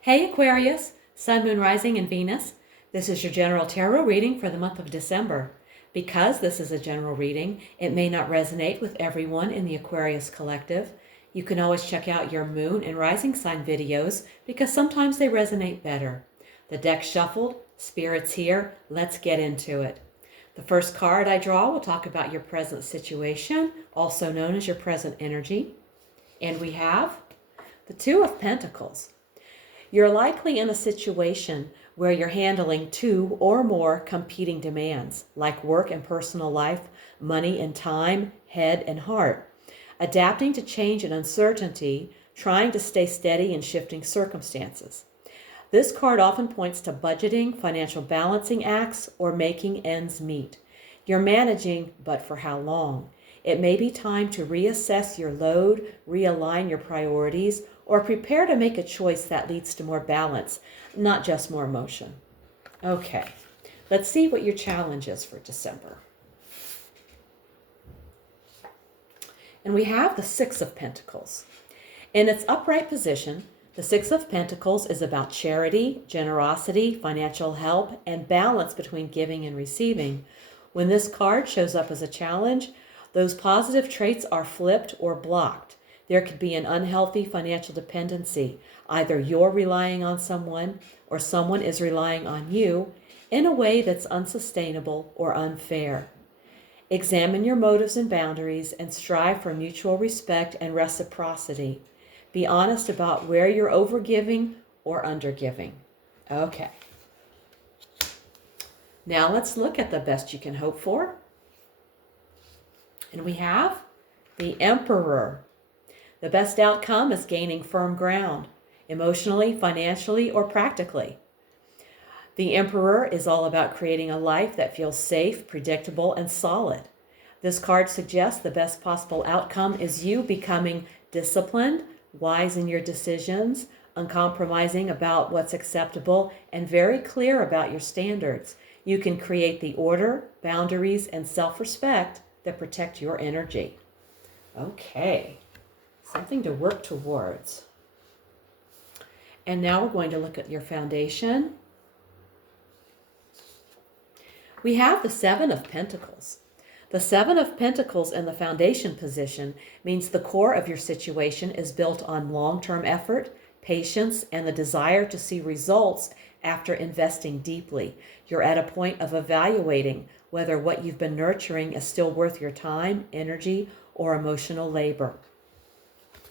Hey Aquarius, Sun, Moon, Rising, and Venus. This is your general tarot reading for the month of December. Because this is a general reading, it may not resonate with everyone in the Aquarius collective. You can always check out your Moon and Rising sign videos because sometimes they resonate better. The deck shuffled, Spirit's here, let's get into it. The first card I draw will talk about your present situation, also known as your present energy. And we have the Two of Pentacles. You're likely in a situation where you're handling two or more competing demands, like work and personal life, money and time, head and heart. Adapting to change and uncertainty, trying to stay steady in shifting circumstances. This card often points to budgeting, financial balancing acts, or making ends meet. You're managing, but for how long? It may be time to reassess your load, realign your priorities, or prepare to make a choice that leads to more balance, not just more emotion. Okay, let's see what your challenge is for December. And we have the Six of Pentacles. In its upright position, the Six of Pentacles is about charity, generosity, financial help, and balance between giving and receiving. When this card shows up as a challenge, those positive traits are flipped or blocked. There could be an unhealthy financial dependency. Either you're relying on someone or someone is relying on you in a way that's unsustainable or unfair. Examine your motives and boundaries and strive for mutual respect and reciprocity. Be honest about where you're overgiving or undergiving. Okay. Now let's look at the best you can hope for. And we have the Emperor. The best outcome is gaining firm ground, emotionally, financially, or practically. The Emperor is all about creating a life that feels safe, predictable, and solid. This card suggests the best possible outcome is you becoming disciplined, wise in your decisions, uncompromising about what's acceptable, and very clear about your standards. You can create the order, boundaries, and self-respect that protect your energy. Okay, something to work towards. And now we're going to look at your foundation. We have the Seven of Pentacles. The Seven of Pentacles in the foundation position means the core of your situation is built on long-term effort, patience, and the desire to see results after investing deeply. You're at a point of evaluating whether what you've been nurturing is still worth your time, energy, or emotional labor.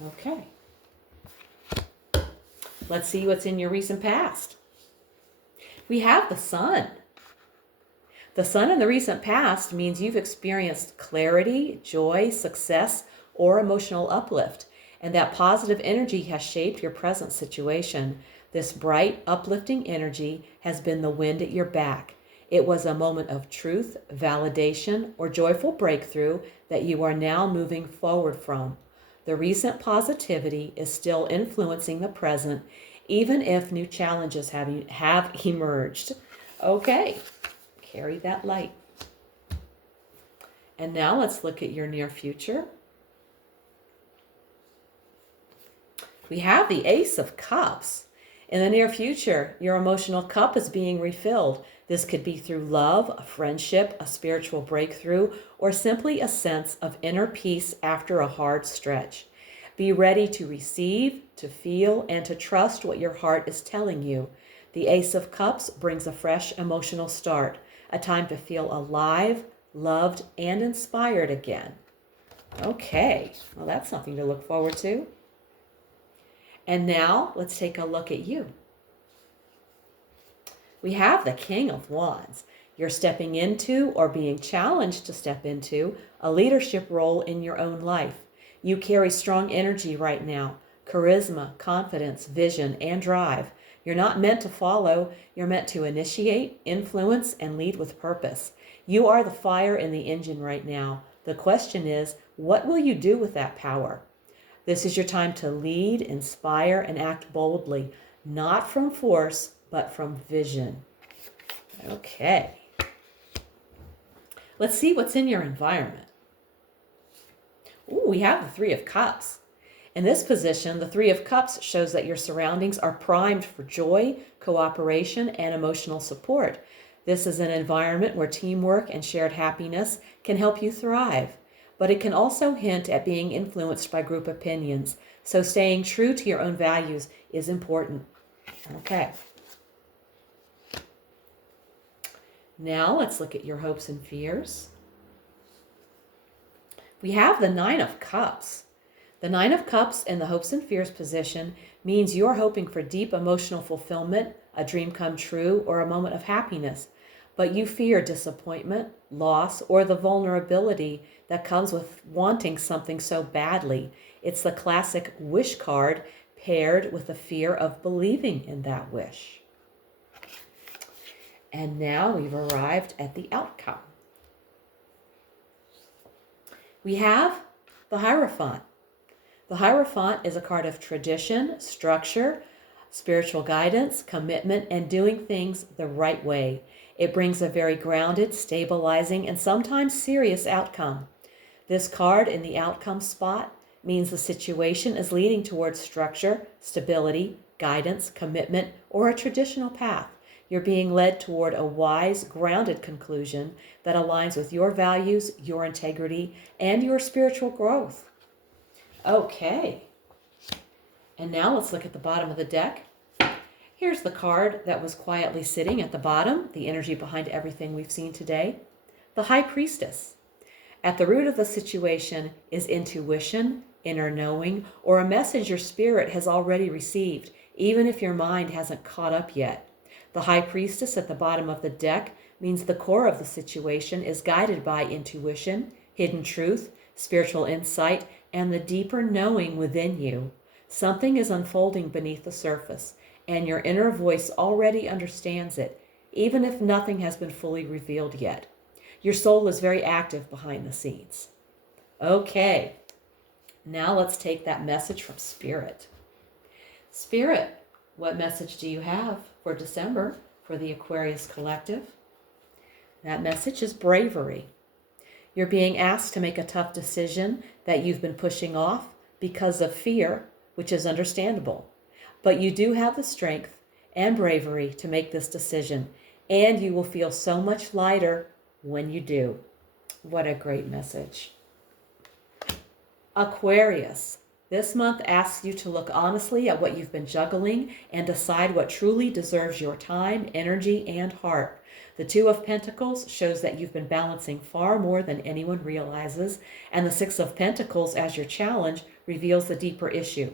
Okay. Let's see what's in your recent past. We have the Sun. The Sun in the recent past means you've experienced clarity, joy, success, or emotional uplift, and that positive energy has shaped your present situation. This bright, uplifting energy has been the wind at your back. It was a moment of truth, validation, or joyful breakthrough that you are now moving forward from. The recent positivity is still influencing the present, even if new challenges have emerged. Okay, carry that light. And now let's look at your near future. We have the Ace of Cups. In the near future, your emotional cup is being refilled. This could be through love, a friendship, a spiritual breakthrough, or simply a sense of inner peace after a hard stretch. Be ready to receive, to feel, and to trust what your heart is telling you. The Ace of Cups brings a fresh emotional start, a time to feel alive, loved, and inspired again. Okay, well, that's something to look forward to. And now let's take a look at you. We have the King of Wands. You're stepping into or being challenged to step into a leadership role in your own life. You carry strong energy right now, charisma, confidence, vision, and drive. You're not meant to follow. You're meant to initiate, influence, and lead with purpose. You are the fire in the engine right now. The question is, what will you do with that power? This is your time to lead, inspire, and act boldly, not from force, but from vision. Okay. Let's see what's in your environment. Ooh, we have the Three of Cups. In this position, the Three of Cups shows that your surroundings are primed for joy, cooperation, and emotional support. This is an environment where teamwork and shared happiness can help you thrive, but it can also hint at being influenced by group opinions. So staying true to your own values is important. Okay. Now let's look at your hopes and fears. We have the Nine of Cups. The Nine of Cups in the hopes and fears position means you're hoping for deep emotional fulfillment, a dream come true, or a moment of happiness. But you fear disappointment, loss, or the vulnerability that comes with wanting something so badly. It's the classic wish card paired with the fear of believing in that wish. And now we've arrived at the outcome. We have the Hierophant. The Hierophant is a card of tradition, structure, spiritual guidance, commitment, and doing things the right way. It brings a very grounded, stabilizing, and sometimes serious outcome. This card in the outcome spot means the situation is leading towards structure, stability, guidance, commitment, or a traditional path. You're being led toward a wise, grounded conclusion that aligns with your values, your integrity, and your spiritual growth. Okay. And now let's look at the bottom of the deck. Here's the card that was quietly sitting at the bottom, the energy behind everything we've seen today. The High Priestess. At the root of the situation is intuition, inner knowing, or a message your spirit has already received, even if your mind hasn't caught up yet. The High Priestess at the bottom of the deck means the core of the situation is guided by intuition, hidden truth, spiritual insight, and the deeper knowing within you. Something is unfolding beneath the surface, and your inner voice already understands it, even if nothing has been fully revealed yet. Your soul is very active behind the scenes. Okay, now let's take that message from Spirit. Spirit, what message do you have for December for the Aquarius Collective? That message is bravery. You're being asked to make a tough decision that you've been pushing off because of fear, which is understandable. But you do have the strength and bravery to make this decision, and you will feel so much lighter when you do. What a great message. Aquarius. This month asks you to look honestly at what you've been juggling and decide what truly deserves your time, energy, and heart. The Two of Pentacles shows that you've been balancing far more than anyone realizes, and the Six of Pentacles as your challenge reveals the deeper issue.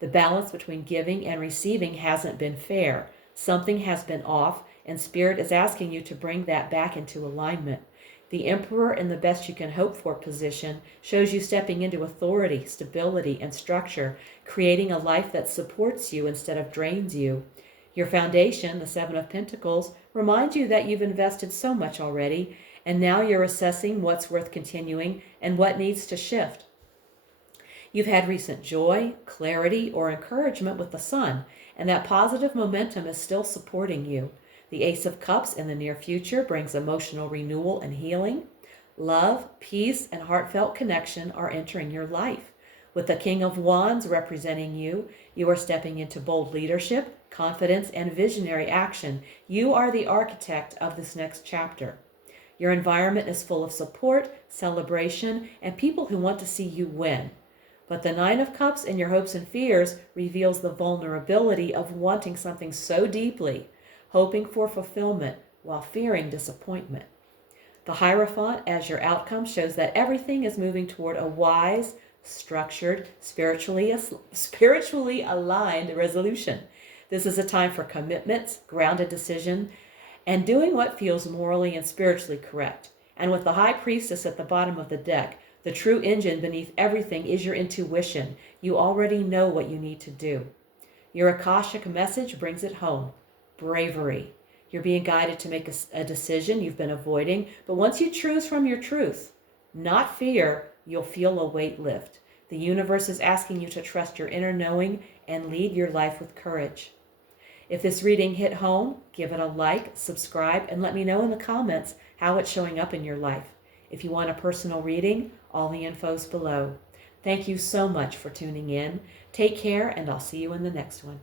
The balance between giving and receiving hasn't been fair. Something has been off, and Spirit is asking you to bring that back into alignment. The Emperor in the best you can hope for position shows you stepping into authority, stability, and structure, creating a life that supports you instead of drains you. Your foundation, the Seven of Pentacles, reminds you that you've invested so much already, and now you're assessing what's worth continuing and what needs to shift. You've had recent joy, clarity, or encouragement with the Sun, and that positive momentum is still supporting you. The Ace of Cups in the near future brings emotional renewal and healing. Love, peace, and heartfelt connection are entering your life. With the King of Wands representing you, you are stepping into bold leadership, confidence, and visionary action. You are the architect of this next chapter. Your environment is full of support, celebration, and people who want to see you win. But the Nine of Cups in your hopes and fears reveals the vulnerability of wanting something so deeply, hoping for fulfillment while fearing disappointment. The Hierophant as your outcome shows that everything is moving toward a wise, structured, spiritually aligned resolution. This is a time for commitments, grounded decision, and doing what feels morally and spiritually correct. And with the High Priestess at the bottom of the deck, the true engine beneath everything is your intuition. You already know what you need to do. Your Akashic message brings it home. Bravery. You're being guided to make a decision you've been avoiding, but once you choose from your truth, not fear, you'll feel a weight lift. The universe is asking you to trust your inner knowing and lead your life with courage. If this reading hit home, give it a like, subscribe, and let me know in the comments how it's showing up in your life. If you want a personal reading, all the info's below. Thank you so much for tuning in. Take care, and I'll see you in the next one.